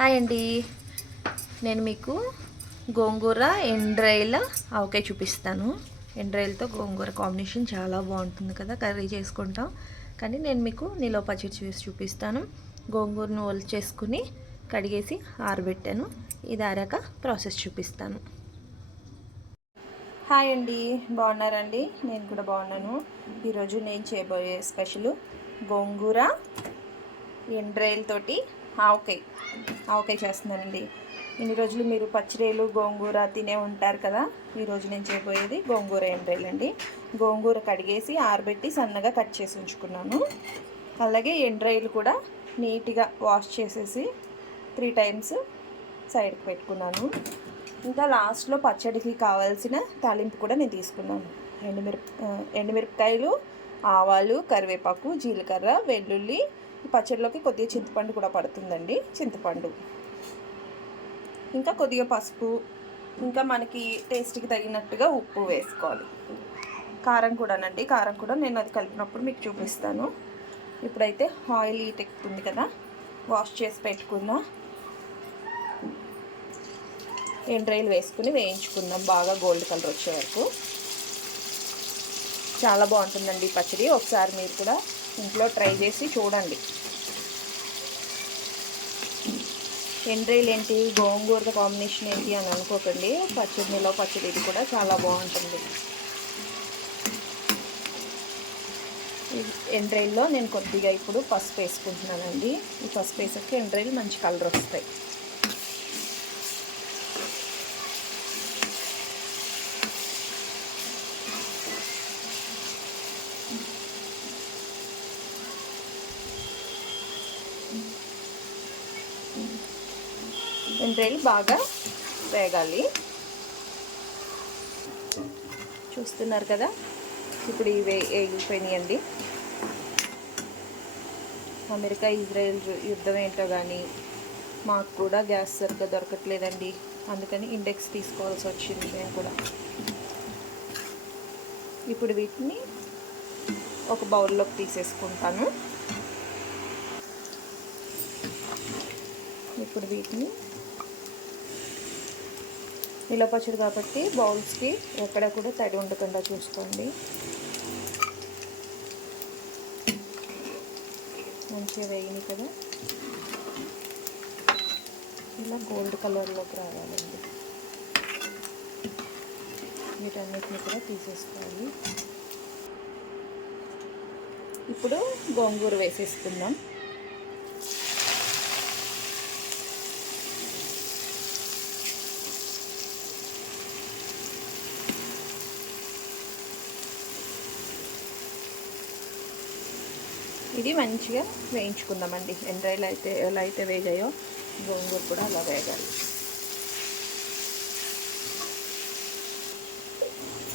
Hi అండి. నేను మీకు గోంగూర ఎండ్రాయిల్ ఆవకాయ చూపిస్తాను. ఎండ్రాయిల్తో గోంగూర కాంబినేషన్ చాలా బాగుంటుంది కదా, కర్రీ చేసుకుంటాం. కానీ నేను మీకు నిలవ పచ్చడి చేసి చూపిస్తాను. గోంగూరను చేసుకుని కడిగేసి ఆరబెట్టాను. ఇది ఆరాక ప్రాసెస్ చూపిస్తాను. హాయ్ అండి, బాగున్నారండి? నేను కూడా బాగున్నాను. ఈరోజు నేను చేయబోయే స్పెషల్ గోంగూర ఎండ్రాయిల్ తోటి ఆవకాయ చేస్తున్నానండి. ఇన్ని రోజులు మీరు పచ్చిరేలు గోంగూర తినే ఉంటారు కదా. ఈరోజు నేను చేయబోయేది గోంగూర ఎండ్రాయిల్ అండి. గోంగూర కడిగేసి ఆరబెట్టి సన్నగా కట్ చేసి ఉంచుకున్నాను. అలాగే ఎండ్రాయిల్ కూడా నీట్గా వాష్ చేసేసి 3 టైమ్స్ సైడ్కి పెట్టుకున్నాను. ఇంకా లాస్ట్లో పచ్చడికి కావాల్సిన తాలింపు కూడా నేను తీసుకున్నాను. ఎండుమిరపకాయలు, ఆవాలు, కరివేపాకు, జీలకర్ర, వెల్లుల్లి. పచ్చడిలోకి కొద్దిగా చింతపండు కూడా పడుతుందండి, చింతపండు. ఇంకా కొద్దిగా పసుపు, ఇంకా మనకి టేస్ట్కి తగినట్టుగా ఉప్పు వేసుకోవాలి. కారం కూడానండి, కారం కూడా నేను అది కలిపినప్పుడు మీకు చూపిస్తాను. ఇప్పుడైతే ఆయిల్ హీట్ ఎక్కుతుంది కదా, వాష్ చేసి పెట్టుకున్న ఎండ్రాయిల్ వేసుకుని వేయించుకుందాం బాగా గోల్డ్ కలర్ వచ్చే వరకు. చాలా బాగుంటుందండి ఈ పచ్చడి. ఒకసారి మీరు కూడా ఇంట్లో ట్రై చేసి చూడండి. ఎండ్రాయిల్ ఏంటి, గోంగూర కాంబినేషన్ ఏంటి అని అనుకోకండి. పచ్చడి, నిలవ పచ్చడి ఇది కూడా చాలా బాగుంటుంది. ఎండ్రాయిల్లో నేను కొద్దిగా ఇప్పుడు పసుపు వేసుకుంటున్నానండి. ఈ పసుపు వేసాక ఎండ్రాయిల్ మంచి కలర్ వస్తాయి. ఎండ్రాయిల్ బాగా వేగాలి. చూస్తున్నారు కదా, ఇప్పుడు ఇవి వేగిపోయినాయండి. అమెరికా ఇజ్రాయెల్ యుద్ధం ఏంటో కానీ మాకు కూడా గ్యాస్ సరిగ్గా దొరకట్లేదండి. అందుకని ఇండెక్స్ తీసుకోవాల్సి వచ్చింది నేను కూడా. ఇప్పుడు వీటిని ఒక బౌల్లోకి తీసేసుకుంటాను. ఇప్పుడు వీటిని నిలవ పచ్చడి కాబట్టి బౌల్స్కి ఎక్కడ కూడా తడి ఉండకుండా చూసుకోండి. మంచిగా వేగినాయి కదా, ఇలా గోల్డ్ కలర్లోకి రావాలండి. వీటన్నిటిని కూడా తీసేసుకోవాలి. ఇప్పుడు గోంగూర వేసేసుకుందాం. ఇది మంచిగా వేయించుకుందామండి. ఎండ్రాయిల్ అయితే ఎలా అయితే వేగాయో గోంగూర కూడా అలా వేగాలి.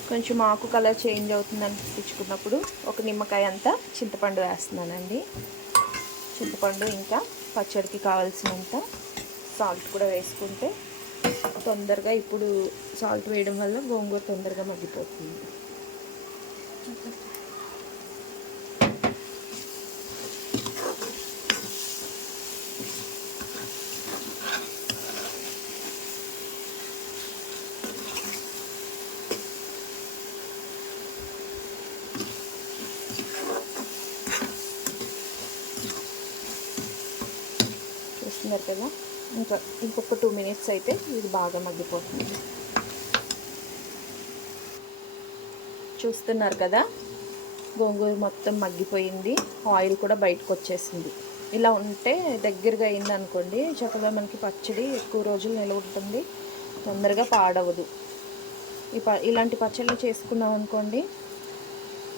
కొంచెం ఆకు కలర్ చేంజ్ అవుతుంది అనిపించుకున్నప్పుడు ఒక నిమ్మకాయ అంతా చింతపండు వేస్తున్నానండి. చింతపండు ఇంకా పచ్చడికి కావాల్సినంత సాల్ట్ కూడా వేసుకుంటే తొందరగా, ఇప్పుడు సాల్ట్ వేయడం వల్ల గోంగూర తొందరగా మగ్గిపోతుంది. చూస్తున్నారు కదా, ఇంకొక 2 మినిట్స్ అయితే ఇది బాగా మగ్గిపోతుంది. చూస్తున్నారు కదా, గోంగూర మొత్తం మగ్గిపోయింది. ఆయిల్ కూడా బయటకు వచ్చేసింది. ఇలా ఉంటే దగ్గరగా అయింది అనుకోండి, చక్కగా మనకి పచ్చడి ఎక్కువ రోజులు నిల్వ ఉంటుంది, తొందరగా పాడవదు. ఇలాంటి పచ్చళ్ళు చేసుకున్నాం అనుకోండి,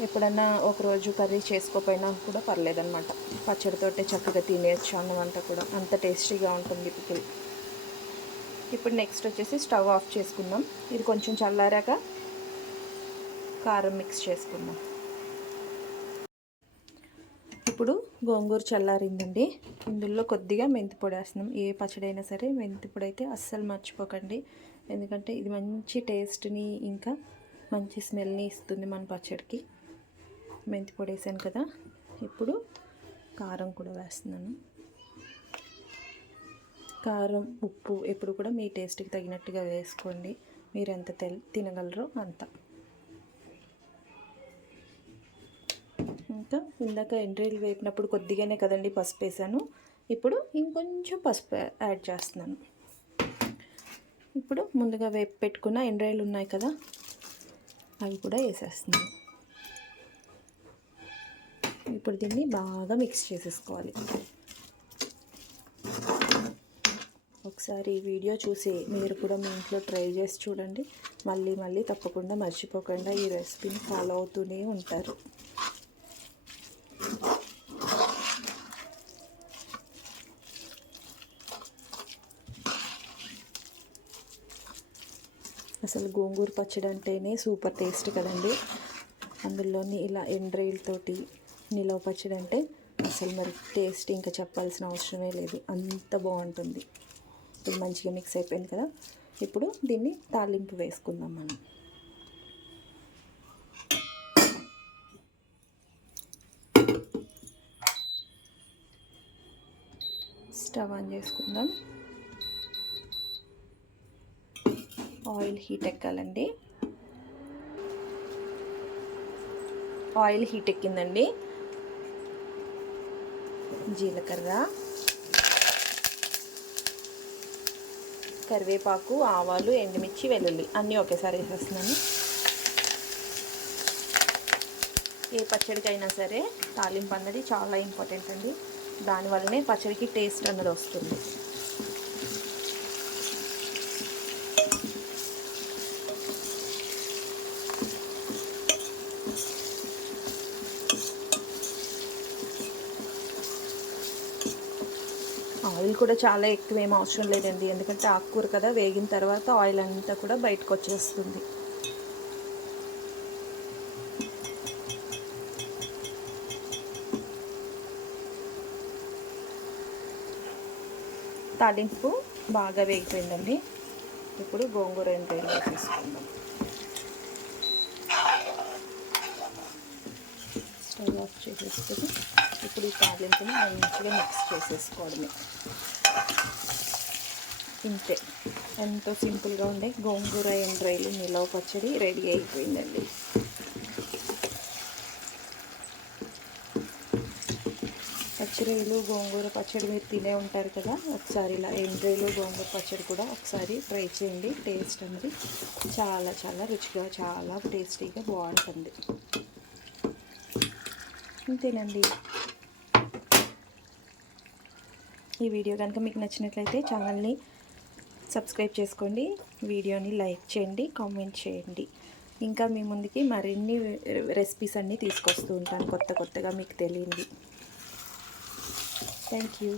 ఎప్పుడన్నా ఒకరోజు కర్రీ చేసుకోకపోయినా కూడా పర్లేదన్నమాట. పచ్చడితోటే చక్కగా తినేయచ్చు అన్నం అంతా కూడా, అంత టేస్టీగా ఉంటుంది పికిల్. ఇప్పుడు నెక్స్ట్ వచ్చేసి స్టవ్ ఆఫ్ చేసుకుందాం. ఇది కొంచెం చల్లారాక కారం మిక్స్ చేసుకుందాం. ఇప్పుడు గోంగూర చల్లారిందండి. ఇందులో కొద్దిగా మెంతి పొడి వేస్తున్నాం. ఏ పచ్చడి అయినా సరే మెంతి పొడి అయితే అస్సలు మర్చిపోకండి, ఎందుకంటే ఇది మంచి టేస్ట్ని ఇంకా మంచి స్మెల్ని ఇస్తుంది మన పచ్చడికి. మెంతి పొడి వేసాను కదా, ఇప్పుడు కారం కూడా వేస్తున్నాను. కారం ఉప్పు ఎప్పుడు కూడా మీ టేస్ట్కి తగినట్టుగా వేసుకోండి. మీరు ఎంత తినగలరో అంత. ఇంకా ఇందాక ఎండ్రాయిల్ వేపినప్పుడు కొద్దిగానే కదండి పసుపు వేసాను. ఇప్పుడు ఇంకొంచెం పసుపు యాడ్ చేస్తున్నాను. ఇప్పుడు ముందుగా వేపి పెట్టుకున్న ఎండ్రాయిలు ఉన్నాయి కదా, అవి కూడా వేసేస్తున్నాను. ఇప్పుడు దీన్ని బాగా మిక్స్ చేసేసుకోవాలి. ఒకసారి ఈ వీడియో చూసి మీరు కూడా మీ ఇంట్లో ట్రై చేసి చూడండి. మళ్ళీ మళ్ళీ తప్పకుండా మర్చిపోకుండా ఈ రెసిపీని ఫాలో అవుతూనే ఉంటారు. అసలు గోంగూర పచ్చడి అంటేనే సూపర్ టేస్ట్ కదండి. అందులోని ఇలా ఎండ్రాయిలతోటి నిలవ పచ్చడి అంటే అసలు మరి టేస్ట్ ఇంకా చెప్పాల్సిన అవసరమే లేదు, అంత బాగుంటుంది. ఇది మంచిగా మిక్స్ అయిపోయింది కదా. ఇప్పుడు దీన్ని తాలింపు వేసుకుందాం మనం. స్టవ్ ఆన్ చేసుకుందాం. ఆయిల్ హీట్ ఎక్కాలండి. ఆయిల్ హీట్ ఎక్కిందండి. జీలకర్ర, కరివేపాకు, ఆవాలు, ఎండుమిర్చి, వెల్లుల్లి అన్నీ ఒకేసారి వేసేస్తున్నాను. ఏ పచ్చడికైనా సరే తాలింపు అన్నది చాలా ఇంపార్టెంట్ అండి. దానివల్లనే పచ్చడికి టేస్ట్ అన్నది వస్తుంది. ఆయిల్ కూడా చాలా ఎక్కువ ఏం అవసరం లేదండి, ఎందుకంటే ఆకుకూర కదా, వేగిన తర్వాత ఆయిల్ అంతా కూడా బయటకు వచ్చేస్తుంది. తాలింపు బాగా వేగిపోయిందండి. ఇప్పుడు గోంగూర ఎండ్రాయిలు వేసేసుకుందాం. స్టవ్ ఆఫ్ చేసేసుకొని ఇప్పుడు ఈ తాలింపుని మంచిగా మిక్స్ చేసేసుకోవడమే. ఇంతే, ఎంతో సింపుల్గా ఉండే గోంగూర ఎండ్రాయిలు నిలవ పచ్చడి రెడీ అయిపోయిందండి. పచ్చిరొయ్యలు గోంగూర పచ్చడి మీరు తినే ఉంటారు కదా, ఒకసారి ఇలా ఎండ్రాయిలు గోంగూర పచ్చడి కూడా ఒకసారి ట్రై చేయండి. టేస్ట్ అనేది చాలా చాలా రుచిగా, చాలా టేస్టీగా బాగుంటుంది. అంతేనండి. ఈ వీడియో కనుక మీకు నచ్చినట్లయితే ఛానల్ని సబ్స్క్రైబ్ చేసుకోండి, వీడియోని లైక్ చేయండి, కామెంట్ చేయండి. ఇంకా మీ ముందుకి మరిన్ని రెసిపీస్ అన్నీ తీసుకొస్తూ ఉంటాను కొత్తగా మీకు తెలియంది. Thank you.